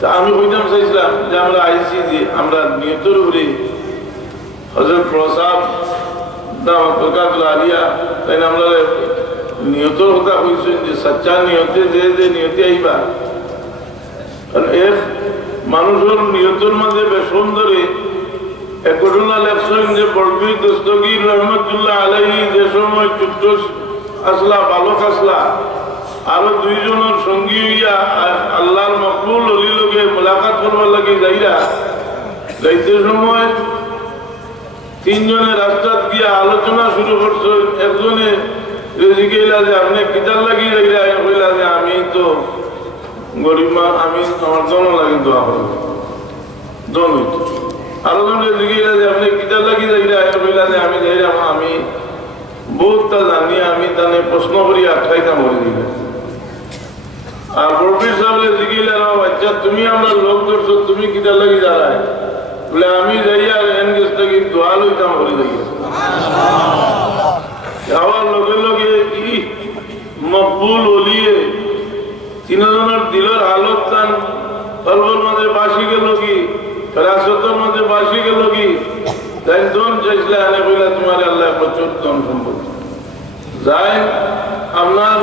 তা আমি কইতাম চাইছিলাম যে আমরা আইসি যে আমরা নিয়তের উপরে হযরত প্রসাদ দাওয়াত বরকাতুল আলিয়া তাই আমরা নিয়তের কথা কইছেন যে সচ্চা নিয়তে যে নিয়তে আইবা আর এক মানুষের নিয়তের মাঝে বেশম ধরে এক ঘটনা লেখছেন যে বড়বীর দস্তগীর রহমতুল্লাহ আলাইহি যে সময় চুপ্ত আসলা বালক আসলা আরো দুইজনের সঙ্গী হইয়া আল্লাহর মকবুল অলি লোকে মোলাকাত করবার লাগে যাইতে সময় তিনজনে রাস্তা গিয়া আলোচনা শুরু করছে। একজনে জিজ্ঞাসা যে আপনি কিতার লাগি যাইরা কইলা যে আমি তো গরিব মা, আমি আমার জন লাগে দোয়া করব জন হইত। আরো জনে জিজ্ঞাসা যে আপনি কিতার লাগি যাইরা কইলা যে আমি যাইরাম আমি বহুতটা জানি, আমি তানে প্রশ্ন করি আটকাইতাম করে দিলে। আর বড়বীর সাহেব জিজ্ঞাসা আচ্ছা তুমি আমরা লোক ধরছো, তুমি কিতার লাগি দাঁড়ায় বলে আমি যাইয়া এন গেছ থেকে দোয়া লইতাম করে দিলে। যাওয়ার লগে লগে ই মকবুল অলিয়ে তিনজনের দিলের হালত তান কলবর মধ্যে বাসি গেল কি ফেরাসতের মধ্যে বাসি গেল কি তাই জন চাইছিলে আনে বইলা তোমার আল্লাহ প্রচুর ধন সম্পদ যাই আপনার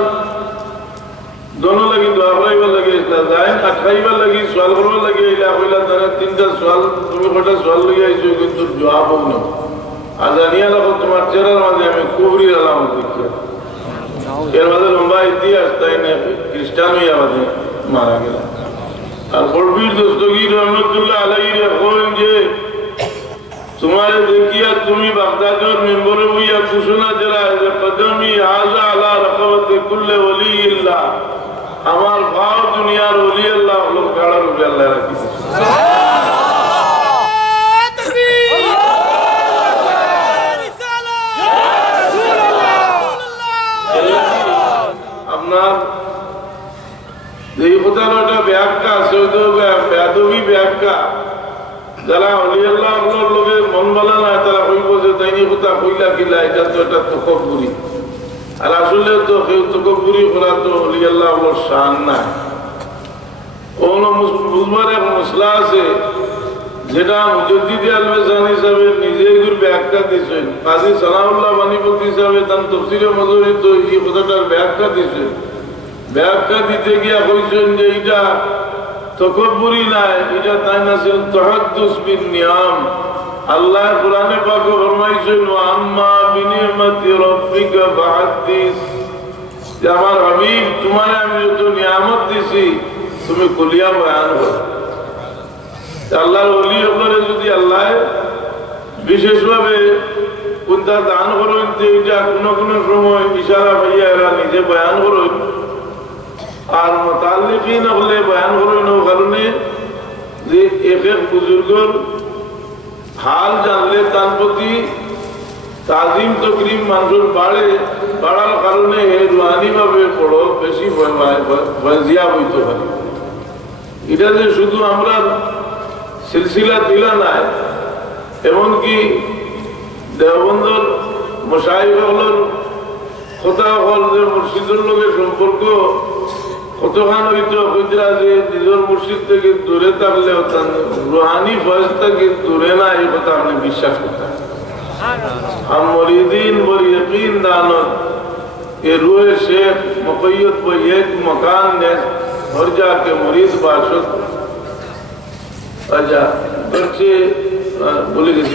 দোনো লাগি দোয়া করাইবার লাগে যাই আটকাইবার লাগি সোয়াল করবার লাগে এলা কইলা তারা তিনটা সোয়াল তুমি কটা সোয়াল লইয়া আইছো কিন্তু জবাব না। আর জানিয়া রাখো তোমার চেহারার মাঝে আমি কুবরির আলামত দেখি। এর মাঝে লম্বা ইতিহাস তাই না খ্রিস্টান হইয়া মাঝে মারা গেল। আর বড়বীর দস্তগীর রহমতুল্লাহ আলাইহি কইন যে তোমারে দেখিয়া তুমি বাগদাদের মেম্বরে হইয়া ঘোষণা দিলায় যে কদমি হাজা আলা রাকাবাতি কুল্লি ওলিইল্লাহ, আমার পাও দুনিয়ার ওলি আল্লাহ লোক গাড়ার উপরে আল্লাহ রাখিছে। আপনার এই কথার একটা ব্যাখ্যা আছে, হয়তো বেদবি ব্যাখ্যা। যারা অলি আল্লাহ লোকের মন বলা না তারা কইব যে তাইনি কথা কইলা কিলা এটা তো একটা তকব্বুরি। আর আসলে তো কেউ তকব্বুরি করা তো অলি আল্লাহ শান না। বুঝবার এক মশলা আছে যেটা মুজাদ্দিদ আল-মেসানি সাহেব নিজে ব্যাখ্যা দিয়েছেন। কাজী সানাউল্লাহ বাণীপতি সাহেব তার তাফসীরে মজুরি তো এই কথাটার ব্যাখ্যা দিয়েছেন। ব্যাখ্যা দিতে গিয়া কইছেন যে এটা তকব্বুরি নাই, এটা তাই না ছিল তাহাদ্দুস বিন নিয়াম। আল্লাহ কোরআনে পাকে ফরমাইছেন ওয়া আম্মা বিনিমাতি রাব্বিকা ফাহাদ্দিস, যে আমার হাবিব তোমারে আমি যত নিয়ামত দিছি তুমি কুলিয়া বয়ান করো। আল্লাহর ওলি হলে যদি আল্লাহ বিশেষভাবে কোনটা দান করেন এটা কোনো কোনো সময় ইশারা পাইয়া এরা নিজে বয়ান করেন। আর মুতাল্লিকিন হলে বয়ান করেন ও কারণে যে এক এক বুজুর্গর হাল জানলে তার প্রতি তাজিম তকরিম মানুষের বাড়ার কারণে রুহানি ভাবে বড় বেশি জিয়া বইতে পারে। এটা যে শুধু আমরা সিলসিলা দিলা নাই, এমনকি দেওবন্দর মশাইখ হলের কথা হল যে মুর্শিদের লোকের সম্পর্ক কতখান হইত কইতরা যে নিজের মুর্শিদ থেকে দূরে থাকলেও তার রুহানি ফয়েজ থেকে দূরে না, এই কথা আপনি বিশ্বাস করতেন। हम मुरीदीन व यकीन दानत के रूह शेख मुक़य्यद व एक मकान ने और जाके मुरीद बाशत अच्छा बच्चे बोले गए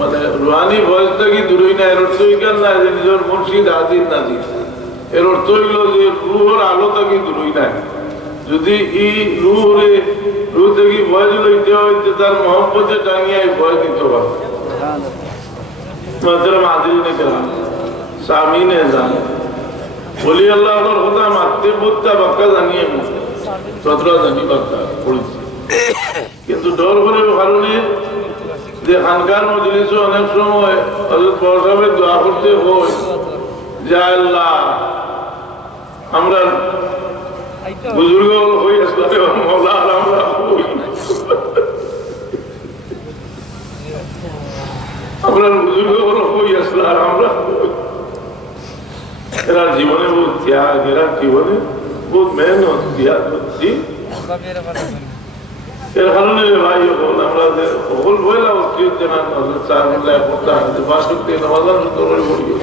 মানে রুহানি ফয়েজ থেকে দূরে না। এর অর্থ না যে নিজের মুর্শিদ হাজির নাজির, এর অর্থ হইল যে রুহর আলো থেকে দূরে না। যদি ই রুহ থেকে ফয়েজ লইতে হইতে তার মহব্বতে টাঙিয়ে ফয়েজ দিতে পারে। বলি আল্লাহ কথা মারতে বুঝতে বাক্কা জানিয়ে ততটা জানি বাক্কা পড়েছি, কিন্তু ডর করে কারণে যে খানকার মজলিস অনেক সময় হযরত সাহেবের দোয়া করতে হয় যে আল্লাহ আমরা বুজুর্গ হয়ে আসলে মওলা আমরা আমরা বুজুর্গ হয়ে আসলে আর আমরা এরা জীবনে বহুত ত্যাগ, এরা জীবনে বহুত মেহনত ত্যাগ। এর কারণে ভাই হল আমরা যে সকল বইলা উচিত জানান চার মিলায় করতে আসতে বা শক্তি নামাজান করে পড়িও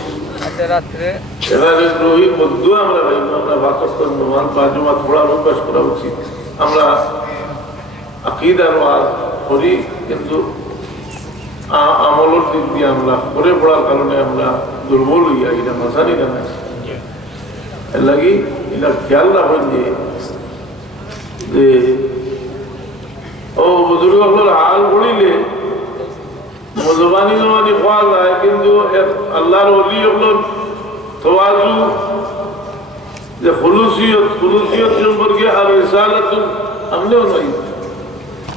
এরা যে রোহিত মধ্য আমরা ভাই আমরা বাকস্তর নমান পাঁচমাত পড়ার অভ্যাস করা উচিত আমরা আকিদার ওয়াজ করি কিন্তু আমলের দিক দিয়ে আমরা করে পড়ার কারণে আমরা দুর্বল হইয়া এটা মাসানি না এর লাগি এটা খেয়াল রাখেন যে ও বুজুর্গ হল হাল পড়িলে জবানি জবানি পাওয়া যায় কিন্তু আল্লাহর ওলি হল তওয়াজু যে খুলুসিয়ত সম্পর্কে আর রিসালাত আমলেও নাই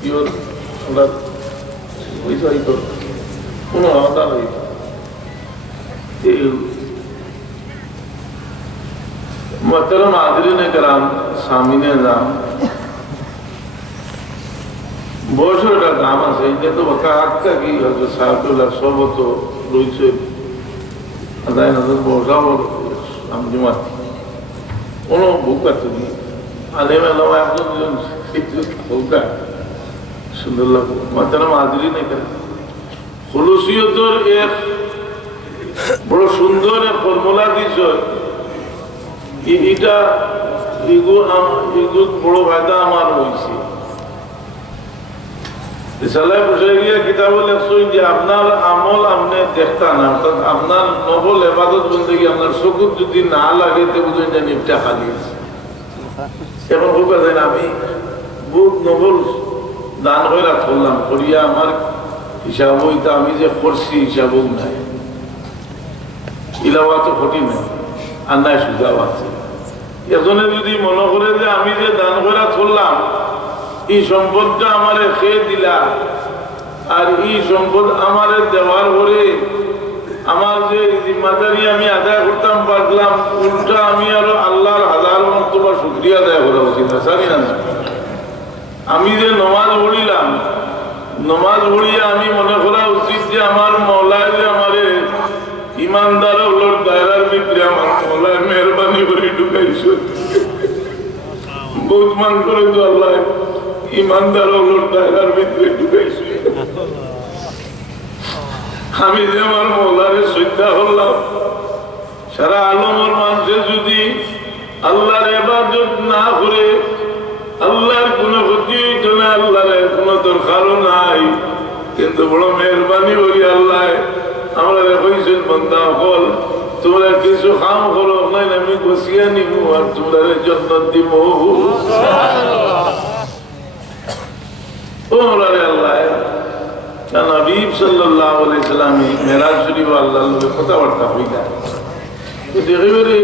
ইওর আমরা বুঝাই তো কোনো আলাদা নাই মোহতরম হাজরিন کرام সামিনে যান বছর একটা দাম আছে এটা তো বাকা আটকা কি হয়তো সাহেবুল্লাহ সবত রয়েছে আদায় নজর বসাবো আমি জমাত কোনো বুক আছে নি আলেম আলামা একজন বুকা সুন্দর লাগবে মোহতরম হাজরিন کرام খুলুসিয়তের এক বড় সুন্দর এক ফর্মুলা দিয়েছে এটা এগুলো বড় ফায়দা আমার হয়েছে কিতাব লেখছেন যে আপনার আমল আপনি দেখতা না অর্থাৎ আপনার নবল এবাদত বলতে গিয়ে আপনার চকুত যদি না লাগে তো বুঝেন যে নিপটা খালি আছে এখন হোক না আমি বহুত নবল দান করে করলাম করিয়া আমার হিসাব হইতা আমি যে করছি হিসাবও নাই ইলাওয়া তো ক্ষতি নাই আর নাই সুযোগ আছে এজনে যদি মনে করে যে আমি যে দান করে করলাম এই সম্পদটা আমারে খেয়ে দিলা আর এই সম্পদ আমারে দেওয়ার পরে আমার যে জিম্মাদারি আমি আদায় করতাম পারলাম উল্টা আমি আরো আল্লাহর হাজার মর্তবা শুকরিয়া আদায় করা উচিত জানি না আমি যে নমাজ পড়িলাম নমাজ পড়িয়া আমি মনে করা উচিত যে আমার মওলায় যে আমারে ইমানদার হলোর দায়রার ভিতরে আমার মওলায় মেহরবানি করে ঢুকাইছে বহুত মান করে তো আল্লাহ ইমানদার হলোর দায়রার ভিতরে ঢুকাইছে আমি যে আমার মওলারে শ্রদ্ধা করলাম সারা আলমের মানুষে যদি আল্লাহর ইবাদত না করে আল্লাহর কোনো ক্ষতি হইতো না আল্লাহর কোনো দরকারও নাই কিন্তু বড় মেহরবানি করি আল্লাহ আমরা কইছেন বান্দা হল তোমরা কিছু কাম করো নাই আমি বসিয়া নিব আর তোমরা জান্নাত দিব ওমরা আল্লাহ নবী সাল্লাল্লাহু আলাইহি সাল্লাম মেরাজ শরীফ আল্লাহর লগে কথাবার্তা হইলা তো দেখেবারে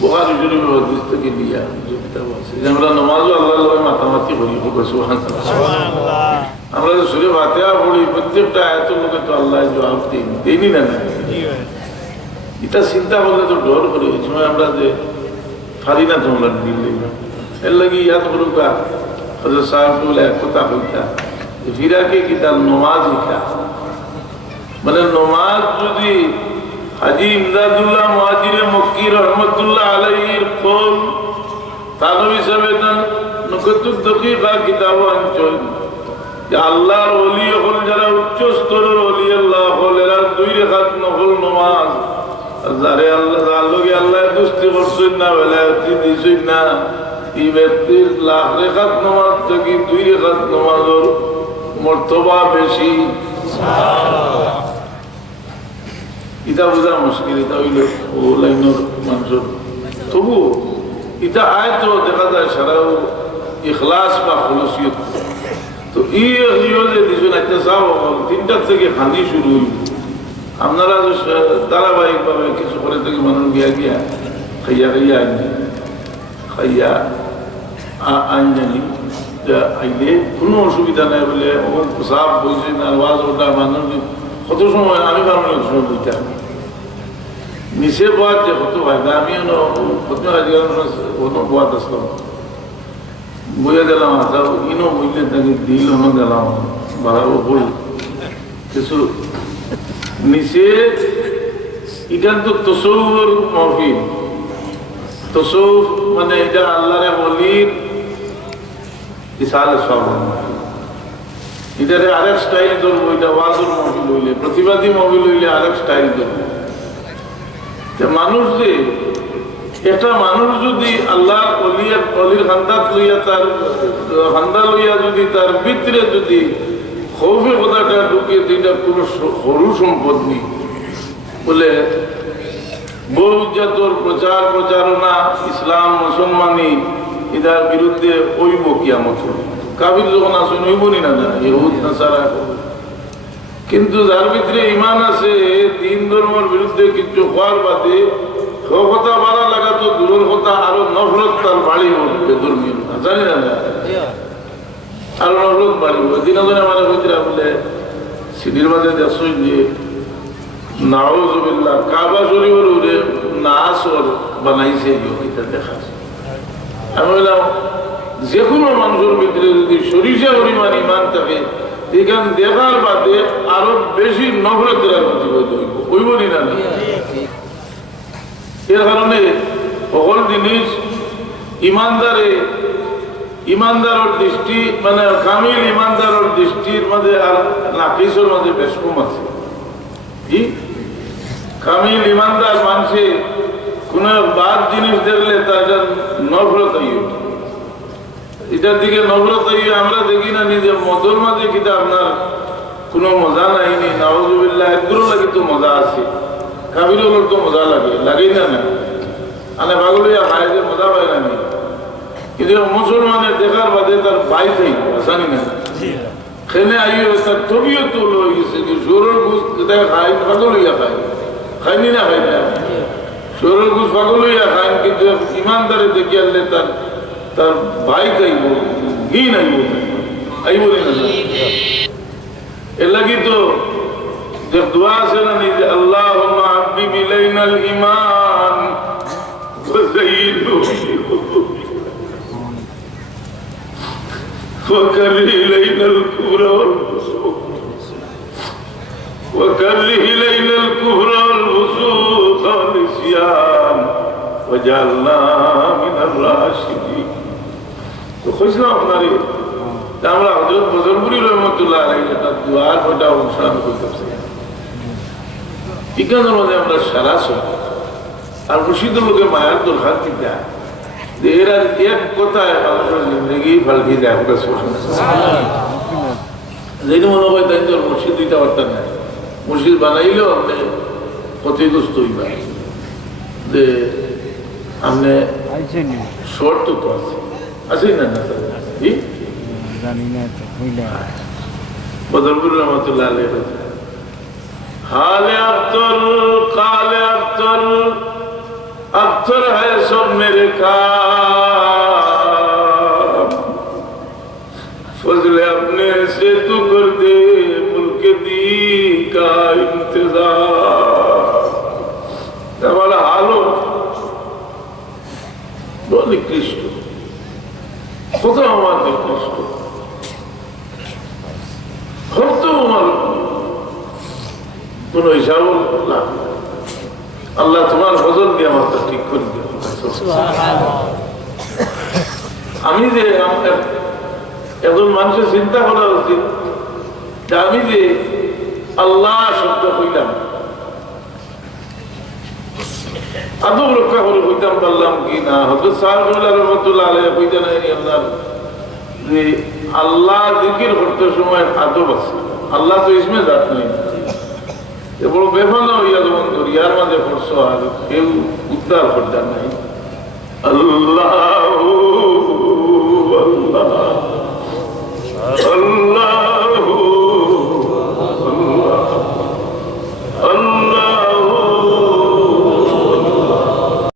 বুখারী শরীফের হাদিস থেকে দিয়া যে কিতাব আছে যে আমরা নামাজও আল্লাহর লগে মাতামাতি করি সুবহানাল্লাহ আমরা যে সূরা ফাতিহা পড়ি প্রত্যেকটা আয়াতের লগে তো আল্লাহ জবাব দেয়নি না এটা চিন্তা করলে তো ডর করে এই সময় আমরা যে পারি না তোমরা দিল্লি এর লাগি ইয়াদ করুকা হযরত সাহেব বলে এক কথা কইতা ফিরাকে কি তার নামাজ শিখা মানে নামাজ যদি হাজী ইমদাদুল্লাহ মুহাজিরে মক্কি রহমাতুল্লাহ আলাইহির কওল তানবী হিসাবে নুকতুদ দকিকা কিতাব আনছেন যে আল্লাহর ওলি হল যারা উচ্চ স্তরের ওলি আল্লাহ হল এরা 2 রাকাত নফল নামাজ যারে আল্লাহ আল্লাহকে আল্লাহ দুস্তি করছেন না বেলায়েতি দিছেন না এই ব্যক্তির লাখ রাকাত নামাজ থেকে 2 রাকাত নামাজের মর্তবা বেশি সুবহানাল্লাহ এটা বোঝা মুশকিল এটা হইল ও লাইনের মানুষের তবু এটা আয়ত দেখা যায় সারাও ইখলাস বা খুলুসিয়ত তো এই যে দুজন একটা চাও 3টা থেকে খানি শুরু হইল আপনারা ধারাবাহিকভাবে কিছু করে থেকে মানুষ গিয়া খাইয়া খাইয়া আইন জানি আইলে কোনো অসুবিধা নাই বলে সাপ বইছে না আওয়াজ ওটা মানুষ কত সময় আমি পারবো না সময় বইতাম নিচে বাদ যে কত ফায়দা আমি কত বাদ আসলাম বইয়ে দিলাম আচ্ছা ইনো বইলে তাকে দিল দিলাম বাড়াবো বই কিছু নিচে এখান তো তসৌর মহফিল তসৌফ মানে এটা আল্লাহরে বলির ইসালে সব এটারে আরেক স্টাইল ধরবো, এটা ওয়াজুর মহিল হইলে, প্রতিবাদী মহিল হইলে আরেক স্টাইল ধরবো। মানুষ যে একটা মানুষ যদি আল্লাহ অলির খান্দাত লইয়া, তার খান্দা লইয়া যদি তার ভিতরে যদি খৌফে কথাটা ঢুকে যেটা কোনো সরু সম্পদ নেই বলে বহু জাতর প্রচার প্রচারণা ইসলাম মুসলমানি এটার বিরুদ্ধে ওইব কিয়ামত কাবির যখন আসুন ওইবনি না না ইহুদ নাসারা। কিন্তু যার ভিতরে ইমান আছে দিন ধর্মের বিরুদ্ধে কিছু হওয়ার বাদে কথা বাড়া লাগা তো দূরের কথা, আরো নফরত তার বাড়িব বেদর্মী জানি না আরো নফরত বাড়িব। দিনজনে মানে ভিতরে বলে সিডির মাঝে দেখছই যে নাউজুবিল্লাহ কাবা শরীফের উড়ে নাচর বানাইছে এটা দেখা। আমি বললাম যে কোনো মানুষের ভিতরে যদি সরিষা পরিমাণ ইমান থাকে এখান দেখার বাদে আরো বেশি নফরতের প্রতিবাদ হইব না। এর কারণে সকল জিনিস ইমানদারের দৃষ্টি মানে কামিল ইমানদারের দৃষ্টির মাঝে আর নাকিসের মাঝে বেশ কম আছে। কি কামিল ইমানদার মানুষে কোন বাদ জিনিস দেখলে তার নফরত হইব, এটার দিকে নফরত হইবে। আমরা দেখি না নিজে মধুর মাঝে কিন্তু আপনার কোনো মজা নাইনি, নাউজুবিল্লাহ একগুলো লাগে তো মজা আছে, কাবিরগুলোর তো মজা লাগেই না না আনে বাগুলিয়া খায় যে মজা পায় না। কিন্তু মুসলমানের দেখার বাদে তার বাই থাকবে আসানি না খেলে আইও তার তবিও তো হয়ে গেছে যে জোরের ঘুষ যেটা খায় পাগল হইয়া খায়, খায়নি না খাই না জোরের ঘুষ পাগল হইয়া খায়। কিন্তু ইমানদারে দেখে আনলে তার ভাই থাকব ঘি নাইব আইব না। এর লাগি তো যে দোয়া আছে না নিজে আল্লাহুম্মা হাবিব ইলাইনাল ঈমান ওয়া যায়িনহু ওয়া কাররিহ ইলাইনাল কুফরা ওয়াল ফুসুক ওয়া কাররিহ ইলাইনাল কুফরা ওয়াল ফুসুক ওয়াল ইসয়ান ওয়াজআলনা মিনার রাশিদিন। তো কইছিলাম আপনারে আমরা হযরত বজরপুরি রহমাতুল্লাহ আলাইহি একটা দোয়ার ওটা অনুসরণ করতেছি। বিজ্ঞানের মধ্যে আমরা সারা সম্পদ আর মুর্শিদের লোকে মায়ার দরকার কি দেয় যে এরা এক কথায় মানুষের জিন্দগি পাল্টি দেয়। যেটি মনে হয় তাই তোর মুর্শিদ দিতে পারতেন না, মুর্শিদ বানাইলেও আপনি ক্ষতিগ্রস্ত হইবা যে আপনি শর্ত তো আছে না না বদরপুর রহমতুল্লাহ আলাইহি हाल अफ्तर काले अफ्तर है सब मेरे काम, फजले अपने से तू कर दे मुल्क दी का इंतजार। हमारा हालो बहुत निकृष्ट, खुदा हमारा निकृष्ट हम तो हमारा কোন হিসাব না। আল্লাহ তোমার ফজল দিয়ে আমারটা ঠিক করে দিও। আমি যে একজন মানুষের চিন্তা করা উচিত যে আমি যে আল্লাহ শব্দ হইলাম আদব রক্ষা করে হইতাম পারলাম কি না। হযরত সাহেব রহমাতুল্লাহ আলাইহি কইতেন আল্লাহ যে আল্লাহ জিকির করতে সময় আদব আছে। আল্লাহ তো ইসমে জাত নাই, বড় বেফানা হইয়া যখন দরিয়ার মাঝে পড়ছ আর কেউ উদ্ধার করতে নাই। আল্লাহ আল্লাহ